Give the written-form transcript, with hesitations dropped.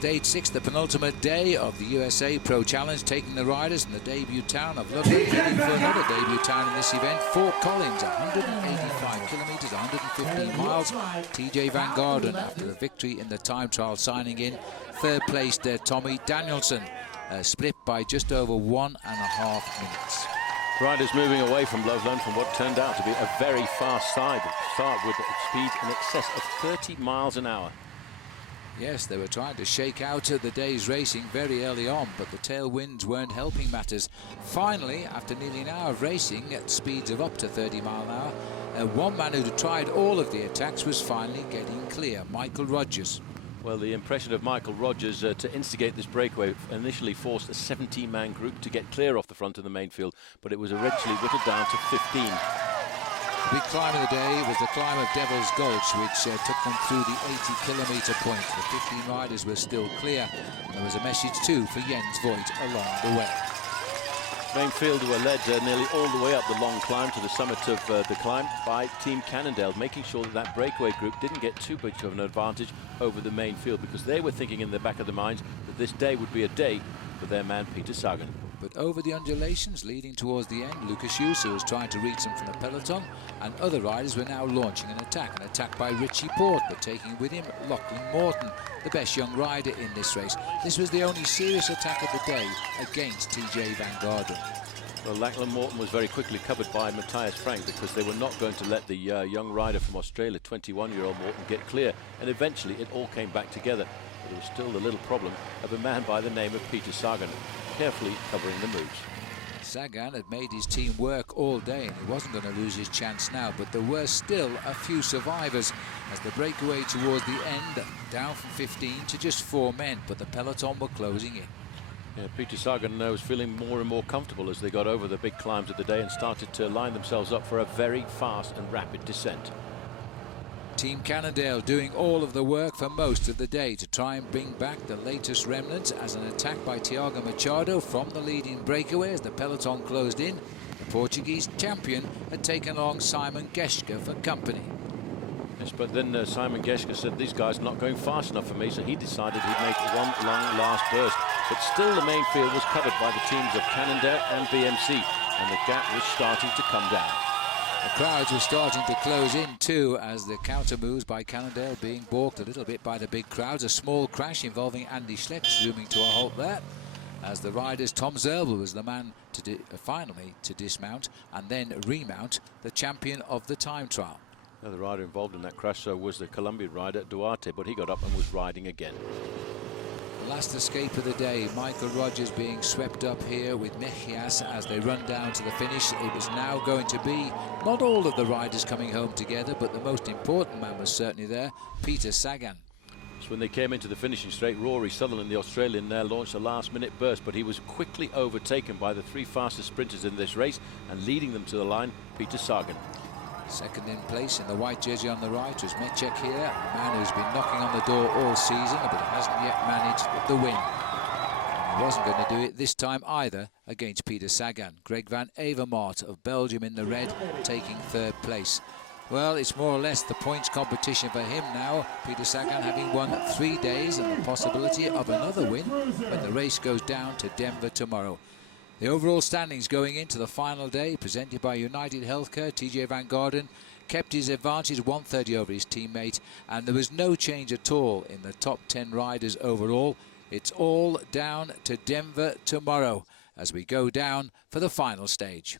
Stage 6, the penultimate day of the USA Pro Challenge, taking the riders from the debut town of Loveland, heading for another debut town in this event, Fort Collins, 185 kilometres, 115 miles. TJ Van Garderen, after the victory in the time trial, signing in. Third place there, Tommy Danielson, split by just over 1.5 minutes. Riders moving away from Loveland from what turned out to be a very fast start with speed in excess of 30 miles an hour. Yes, they were trying to shake out the day's racing very early on, but the tailwinds weren't helping matters. Finally, after nearly an hour of racing at speeds of up to 30 mile an hour, one man who'd tried all of the attacks was finally getting clear, Michael Rogers. Well, the impression of Michael Rogers to instigate this breakaway initially forced a 17-man group to get clear off the front of the main field, but it was eventually whittled down to 15. The big climb of the day was the climb of Devil's Gulch, which took them through the 80-kilometre point. The 15 riders were still clear, and there was a message too for Jens Voigt along the way. Main field were led nearly all the way up the long climb to the summit of the climb by Team Cannondale, making sure that that breakaway group didn't get too much of an advantage over the main field, because they were thinking in the back of their minds that this day would be a day for their man Peter Sagan. But over the undulations leading towards the end, Lucas Hughes was trying to reach them from the peloton, and other riders were now launching an attack by Richie Porte, but taking with him Lachlan Morton, the best young rider in this race. This was the only serious attack of the day against TJ Van Garderen. Well, Lachlan Morton was very quickly covered by Matthias Frank, because they were not going to let the young rider from Australia, 21-year-old Morton, get clear, and eventually it all came back together. But there was still the little problem of a man by the name of Peter Sagan carefully covering the moves. Sagan had made his team work all day, and he wasn't going to lose his chance now, but there were still a few survivors as the breakaway towards the end, down from 15 to just 4 men, but the peloton were closing in. Yeah, Peter Sagan was feeling more and more comfortable as they got over the big climbs of the day and started to line themselves up for a very fast and rapid descent. Team Cannondale doing all of the work for most of the day to try and bring back the latest remnants, as an attack by Tiago Machado from the leading breakaway as the peloton closed in. The Portuguese champion had taken along Simon Geschke for company. Yes, but then Simon Geschke said, these guys are not going fast enough for me, so he decided he'd make one long last burst. But still the main field was covered by the teams of Cannondale and BMC, and the gap was starting to come down. The crowds were starting to close in too, as the counter moves by Cannondale being balked a little bit by the big crowds. A small crash involving Andy Schleck zooming to a halt there, as the riders, Tom Zerbel was the man to finally to dismount and then remount the champion of the time trial. Now, the rider involved in that crash was the Colombian rider Duarte, but he got up and was riding again. Last escape of the day, Michael Rogers being swept up here with Mejias as they run down to the finish. It was now going to be not all of the riders coming home together, but the most important man was certainly there, Peter Sagan. So when they came into the finishing straight, Rory Sutherland, the Australian, there launched a last-minute burst, but he was quickly overtaken by the 3 fastest sprinters in this race, and leading them to the line, Peter Sagan. Second in place in the white jersey on the right was Mechek here, a man who's been knocking on the door all season, but hasn't yet managed the win. And he wasn't going to do it this time either against Peter Sagan. Greg van Avermaet of Belgium in the red, taking third place. Well, it's more or less the points competition for him now. Peter Sagan having won 3 days, and the possibility of another win when the race goes down to Denver tomorrow. The overall standings going into the final day, presented by United Healthcare, TJ Van Garderen kept his advantage 130 over his teammate, and there was no change at all in the top 10 riders overall. It's all down to Denver tomorrow as we go down for the final stage.